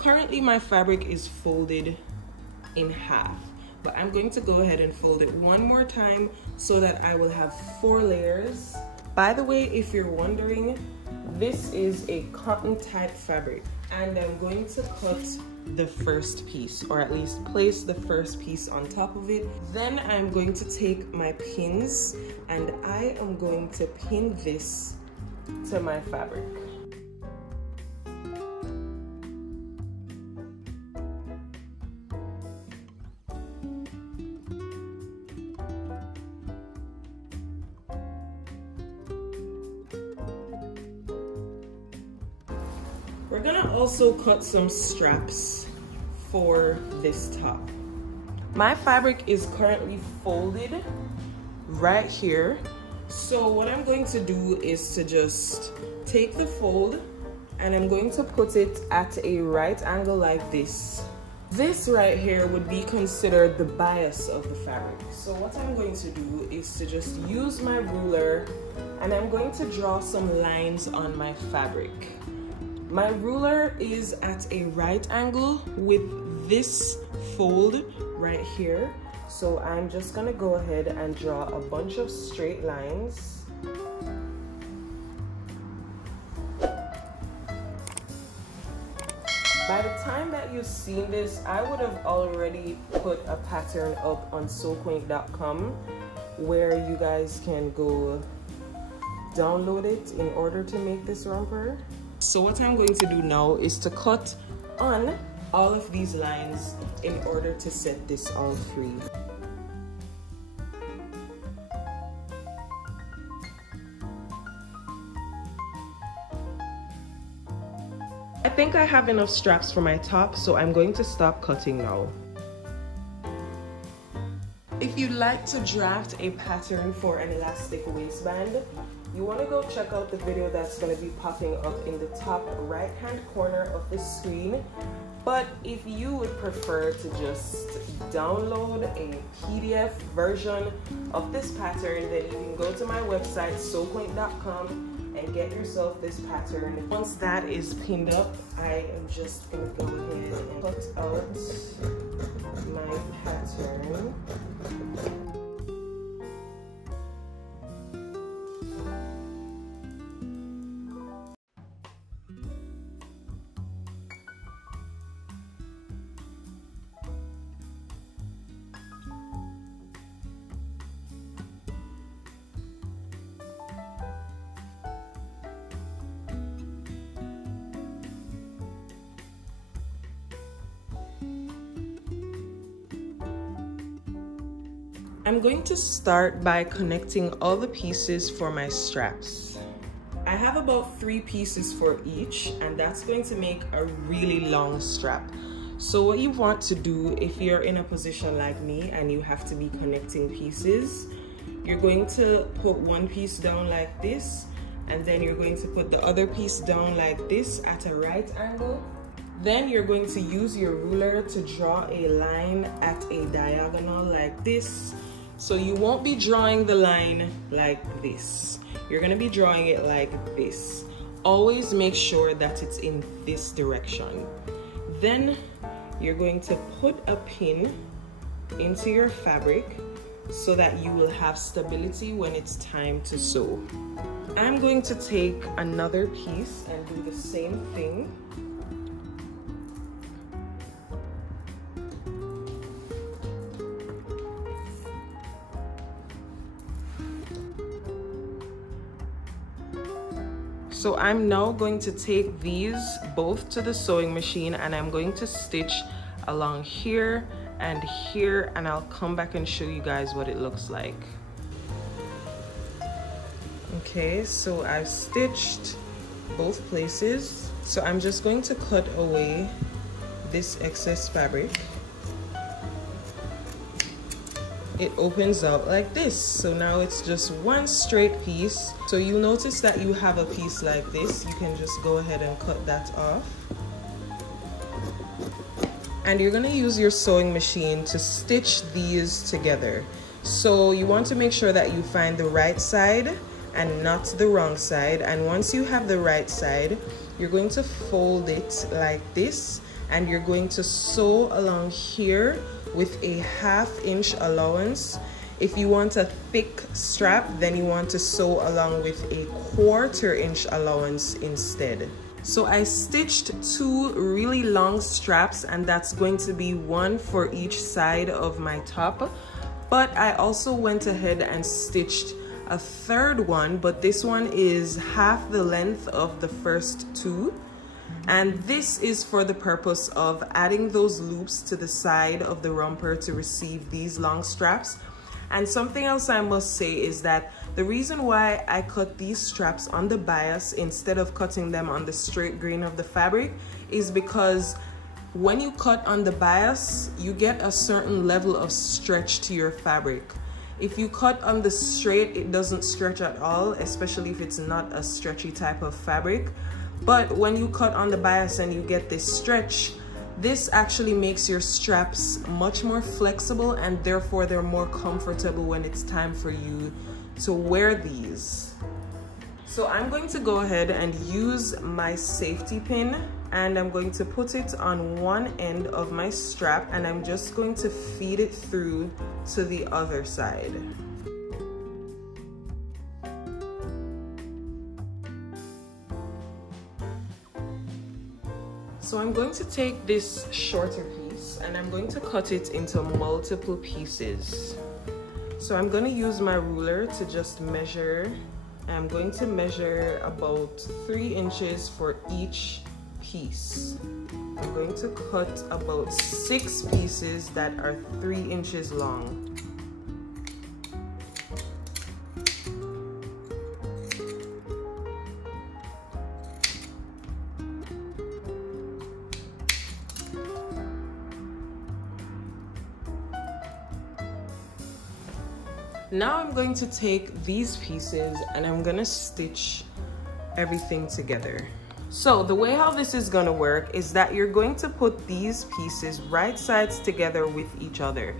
Currently my fabric is folded in half, but I'm going to go ahead and fold it one more time so that I will have 4 layers. By the way, if you're wondering, this is a cotton type fabric, and I'm going to cut the first piece, or at least place the first piece on top of it. Then I'm going to take my pins and I am going to pin this to my fabric. We're gonna also cut some straps for this top. My fabric is currently folded right here. So what I'm going to do is to just take the fold and I'm going to put it at a right angle like this. This right here would be considered the bias of the fabric. So what I'm going to do is to just use my ruler and I'm going to draw some lines on my fabric. My ruler is at a right angle with this fold right here. So I'm just gonna go ahead and draw a bunch of straight lines. By the time that you've seen this, I would have already put a pattern up on Quaint.com where you guys can go download it in order to make this romper. So what I'm going to do now is to cut on all of these lines in order to set this all free. I think I have enough straps for my top, so I'm going to stop cutting now. If you'd like to draft a pattern for an elastic waistband, you want to go check out the video that's going to be popping up in the top right hand corner of the screen. But if you would prefer to just download a PDF version of this pattern, then you can go to my website Quaint.com and get yourself this pattern. Once that is pinned up, I am just going to go ahead and cut out my pattern. I'm going to start by connecting all the pieces for my straps. I have about 3 pieces for each, and that's going to make a really long strap. So what you want to do if you're in a position like me and you have to be connecting pieces, you're going to put one piece down like this, and then you're going to put the other piece down like this at a right angle. Then you're going to use your ruler to draw a line at a diagonal like this. So you won't be drawing the line like this. You're gonna be drawing it like this. Always make sure that it's in this direction. Then you're going to put a pin into your fabric so that you will have stability when it's time to sew. I'm going to take another piece and do the same thing. So I'm now going to take these both to the sewing machine and I'm going to stitch along here and here, and I'll come back and show you guys what it looks like. Okay, so I've stitched both places. So I'm just going to cut away this excess fabric. It opens out like this. So now it's just one straight piece. So you'll notice that you have a piece like this. You can just go ahead and cut that off. And you're gonna use your sewing machine to stitch these together. So you want to make sure that you find the right side and not the wrong side. And once you have the right side, you're going to fold it like this and you're going to sew along here with a 1/2 inch allowance. If you want a thick strap, then you want to sew along with a 1/4 inch allowance instead. So I stitched 2 really long straps, and that's going to be 1 for each side of my top. But I also went ahead and stitched a 3rd one, but this one is 1/2 the length of the first 2. And this is for the purpose of adding those loops to the side of the romper to receive these long straps. And something else I must say is that the reason why I cut these straps on the bias instead of cutting them on the straight grain of the fabric is because when you cut on the bias, you get a certain level of stretch to your fabric. If you cut on the straight, it doesn't stretch at all, especially if it's not a stretchy type of fabric. But when you cut on the bias and you get this stretch, this actually makes your straps much more flexible, and therefore they're more comfortable when it's time for you to wear these. So I'm going to go ahead and use my safety pin, and I'm going to put it on one end of my strap, and I'm just going to feed it through to the other side. So I'm going to take this shorter piece and I'm going to cut it into multiple pieces. So I'm going to use my ruler to just measure. I'm going to measure about 3 inches for each piece. I'm going to cut about 6 pieces that are 3 inches long. Now I'm going to take these pieces and I'm gonna stitch everything together. So the way how this is gonna work is that you're going to put these pieces right sides together with each other.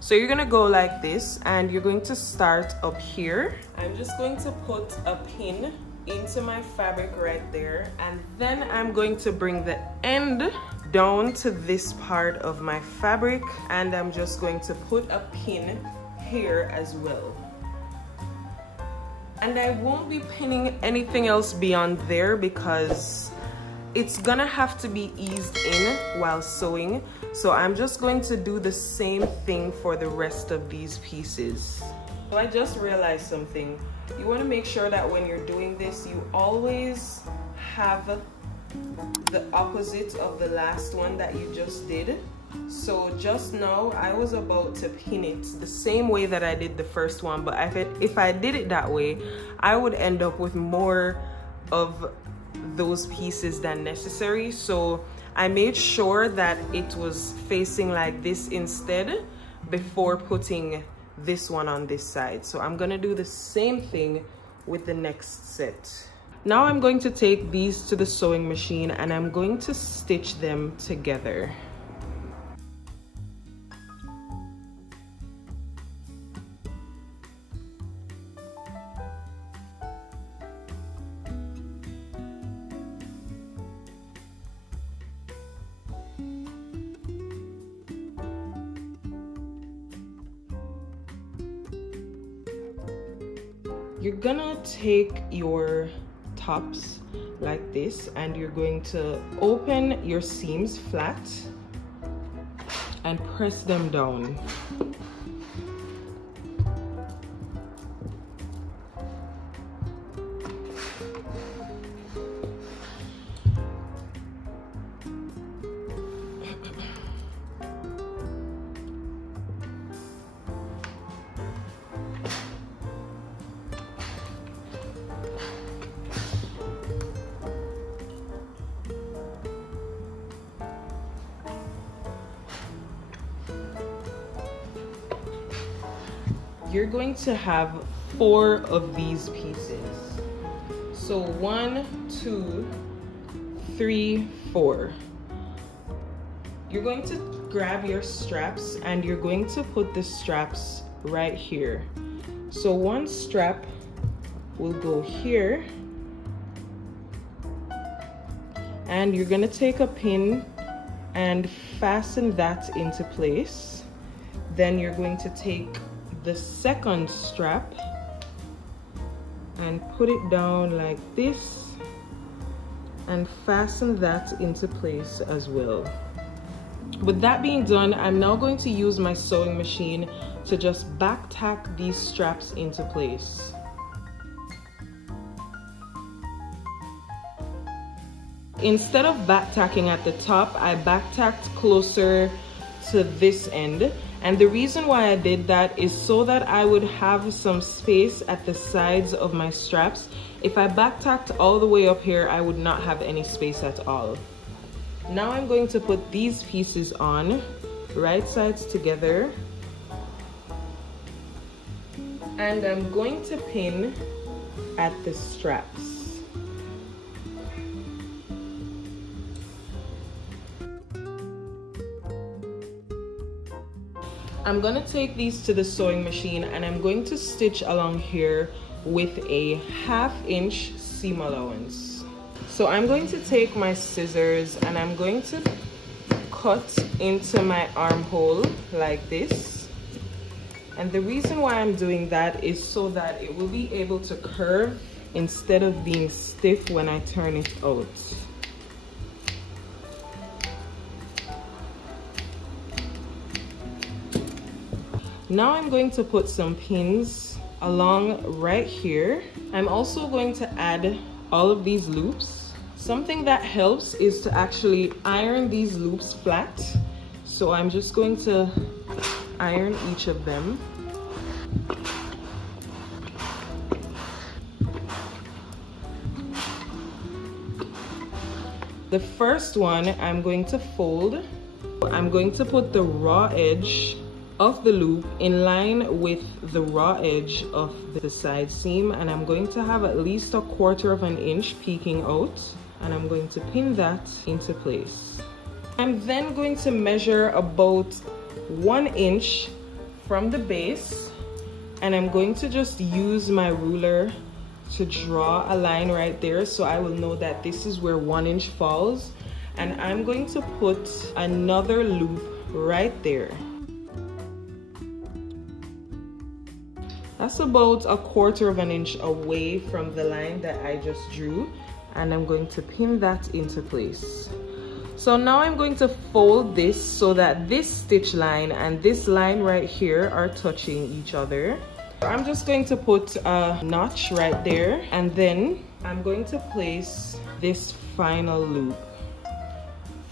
So you're gonna go like this, and you're going to start up here. I'm just going to put a pin into my fabric right there, and then I'm going to bring the end down to this part of my fabric, and I'm just going to put a pin here as well. And I won't be pinning anything else beyond there because it's gonna have to be eased in while sewing. So I'm just going to do the same thing for the rest of these pieces. So I just realized something. You want to make sure that when you're doing this, you always have the opposite of the last one that you just did. So just now I was about to pin it the same way that I did the first one, but if I did it that way, I would end up with more of those pieces than necessary. So I made sure that it was facing like this instead before putting this one on this side. So I'm gonna do the same thing with the next set. Now I'm going to take these to the sewing machine and I'm going to stitch them together. You're gonna take your tops like this and you're going to open your seams flat and press them down. You're going to have 4 of these pieces. So 1, 2, 3, 4. You're going to grab your straps and you're going to put the straps right here. So one strap will go here, and you're gonna take a pin and fasten that into place. Then you're going to take the second strap and put it down like this and fasten that into place as well. With that being done, I'm now going to use my sewing machine to just back tack these straps into place. Instead of back tacking at the top, I back tacked closer to this end. And the reason why I did that is so that I would have some space at the sides of my straps. If I back tacked all the way up here, I would not have any space at all. Now I'm going to put these pieces on, right sides together. And I'm going to pin at the straps. I'm going to take these to the sewing machine and I'm going to stitch along here with a 1/2 inch seam allowance. So I'm going to take my scissors and I'm going to cut into my armhole like this. And the reason why I'm doing that is so that it will be able to curve instead of being stiff when I turn it out. Now I'm going to put some pins along right here. I'm also going to add all of these loops. Something that helps is to actually iron these loops flat. So I'm just going to iron each of them. The first one I'm going to fold. I'm going to put the raw edge of the loop in line with the raw edge of the side seam, and I'm going to have at least 1/4 inch peeking out, and I'm going to pin that into place. I'm then going to measure about 1 inch from the base, and I'm going to just use my ruler to draw a line right there so I will know that this is where 1 inch falls, and I'm going to put another loop right there. That's about 1/4 inch away from the line that I just drew, and I'm going to pin that into place. So now I'm going to fold this so that this stitch line and this line right here are touching each other. I'm just going to put a notch right there, and then I'm going to place this final loop.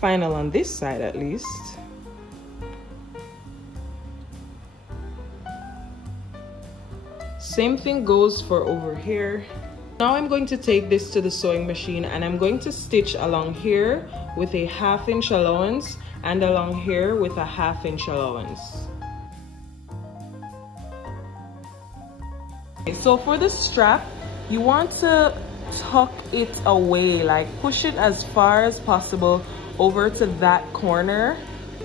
Final on this side at least. Same thing goes for over here. Now I'm going to take this to the sewing machine and I'm going to stitch along here with a 1/2 inch allowance and along here with a 1/2 inch allowance. Okay, so for the strap, you want to tuck it away, like push it as far as possible over to that corner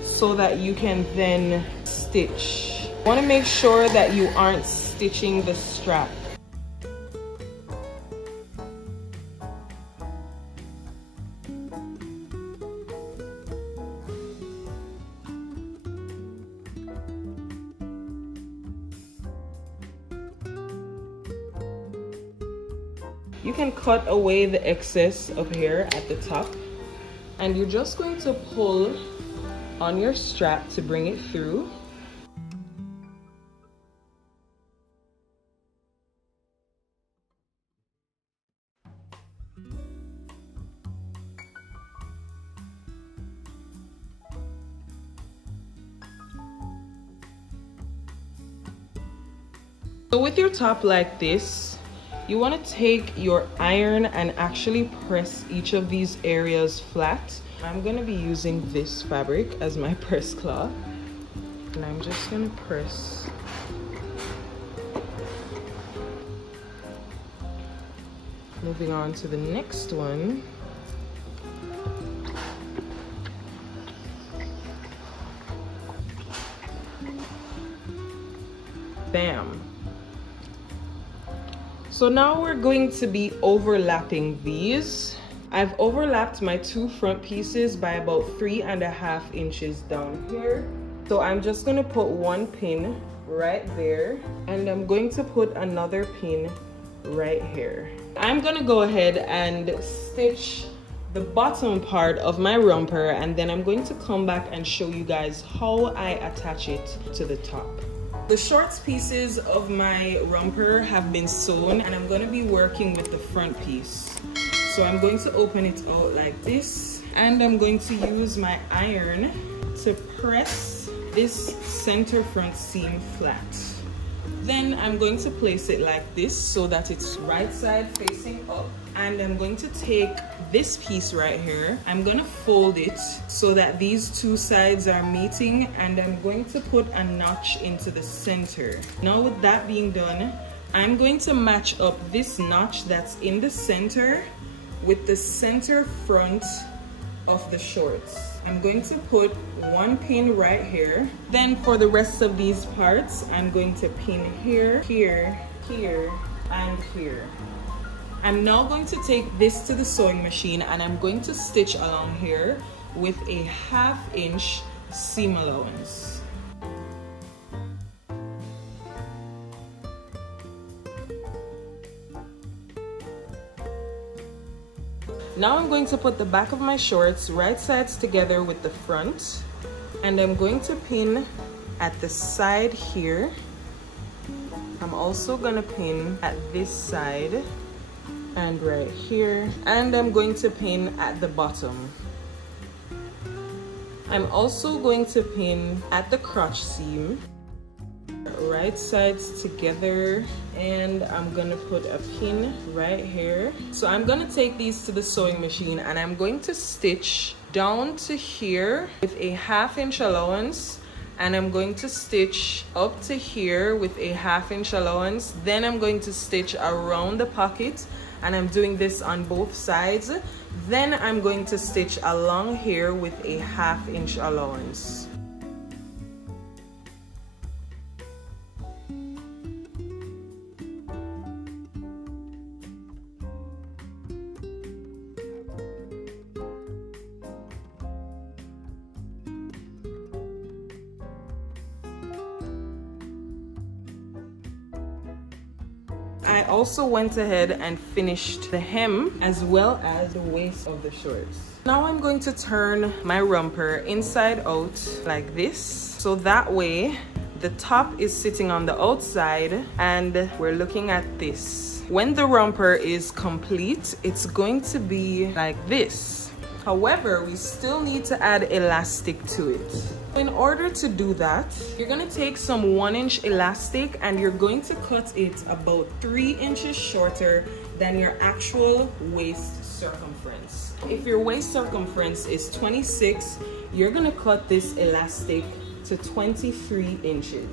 so that you can then stitch. You want to make sure that you aren't stitching the strap. You can cut away the excess of hair at the top, and you're just going to pull on your strap to bring it through. So with your top like this, you want to take your iron and actually press each of these areas flat. I'm going to be using this fabric as my press cloth, and I'm just going to press. Moving on to the next one. Bam. So now we're going to be overlapping these. I've overlapped my 2 front pieces by about 3.5 inches down here. So I'm just gonna put 1 pin right there, and I'm going to put another pin right here. I'm gonna go ahead and stitch the bottom part of my romper, and then I'm going to come back and show you guys how I attach it to the top. The shorts pieces of my romper have been sewn, and I'm going to be working with the front piece. So I'm going to open it out like this, and I'm going to use my iron to press this center front seam flat. Then I'm going to place it like this so that it's right side facing up, and I'm going to take this piece right here, I'm going to fold it so that these 2 sides are meeting, and I'm going to put a notch into the center. Now with that being done, I'm going to match up this notch that's in the center with the center front of the shorts. I'm going to put 1 pin right here. Then for the rest of these parts, I'm going to pin here, here, here, and here. I'm now going to take this to the sewing machine, and I'm going to stitch along here with a 1/2 inch seam allowance. Now I'm going to put the back of my shorts right sides together with the front, and I'm going to pin at the side here. I'm also gonna pin at this side and right here, and I'm going to pin at the bottom. I'm also going to pin at the crotch seam, right sides together, and I'm gonna put a pin right here. So I'm gonna take these to the sewing machine, and I'm going to stitch down to here with a 1/2 inch allowance, and I'm going to stitch up to here with a 1/2 inch allowance. Then I'm going to stitch around the pocket, and I'm doing this on both sides. Then I'm going to stitch along here with a 1/2 inch allowance. I also went ahead and finished the hem as well as the waist of the shorts. Now I'm going to turn my romper inside out like this, so that way the top is sitting on the outside and we're looking at this. When the romper is complete, it's going to be like this. However, we still need to add elastic to it. In order to do that, you're going to take some 1-inch elastic, and you're going to cut it about 3 inches shorter than your actual waist circumference. If your waist circumference is 26, you're going to cut this elastic to 23 inches.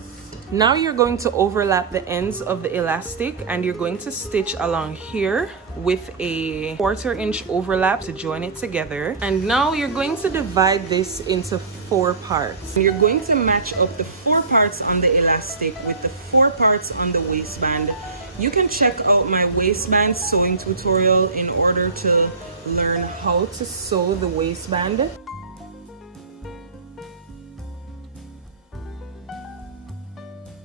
Now you're going to overlap the ends of the elastic, and you're going to stitch along here with a 1/4 inch overlap to join it together. And now you're going to divide this into 4 parts. You're going to match up the 4 parts on the elastic with the 4 parts on the waistband. You can check out my waistband sewing tutorial in order to learn how to sew the waistband.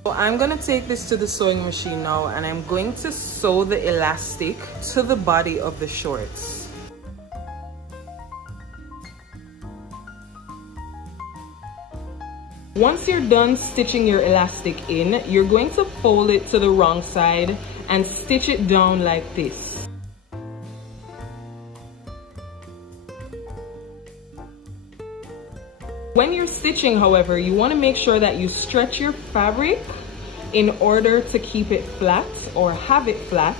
So I'm going to take this to the sewing machine now, and I'm going to sew the elastic to the body of the shorts. Once you're done stitching your elastic in, you're going to fold it to the wrong side and stitch it down like this. When you're stitching, however, you want to make sure that you stretch your fabric in order to keep it flat or have it flat.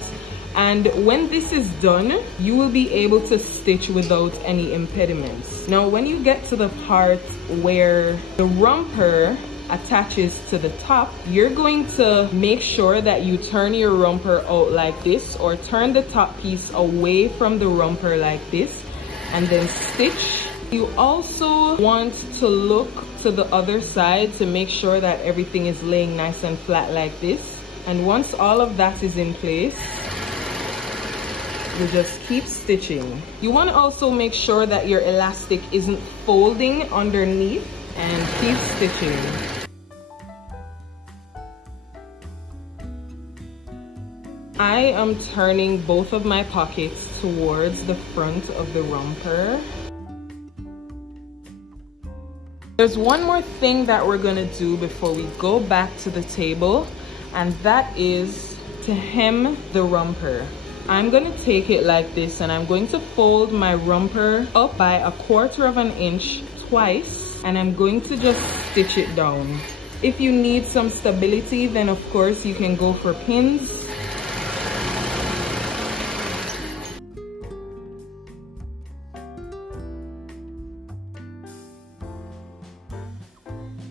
And when this is done, you will be able to stitch without any impediments. Now, when you get to the part where the romper attaches to the top, you're going to make sure that you turn your romper out like this, or turn the top piece away from the romper like this, and then stitch. You also want to look to the other side to make sure that everything is laying nice and flat like this. And once all of that is in place, you just keep stitching. You want to also make sure that your elastic isn't folding underneath, and keep stitching. I am turning both of my pockets towards the front of the romper. There's one more thing that we're gonna do before we go back to the table, and that is to hem the romper. I'm gonna take it like this, and I'm going to fold my romper up by 1/4 of an inch twice, and I'm going to just stitch it down. If you need some stability, then of course you can go for pins.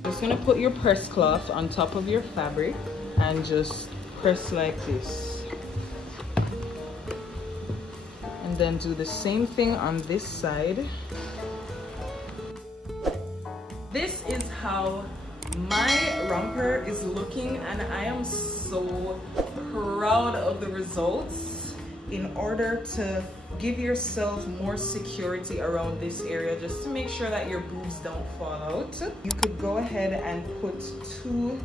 Just gonna put your press cloth on top of your fabric and just press like this. And then do the same thing on this side. This is how my romper is looking, and I am so proud of the results. In order to give yourself more security around this area, just to make sure that your boobs don't fall out, you could go ahead and put 2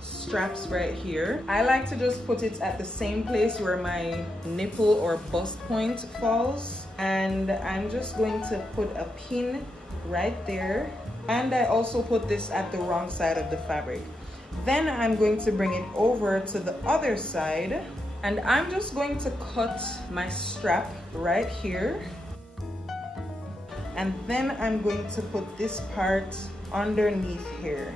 straps right here. I like to just put it at the same place where my nipple or bust point falls, and I'm just going to put a pin right there. And I also put this at the wrong side of the fabric. Then I'm going to bring it over to the other side, and I'm just going to cut my strap right here. And then I'm going to put this part underneath here.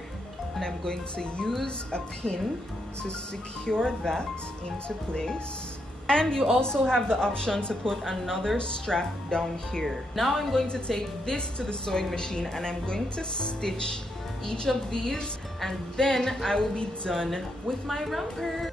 And I'm going to use a pin to secure that into place. And you also have the option to put another strap down here. Now I'm going to take this to the sewing machine, and I'm going to stitch each of these, and then I will be done with my romper.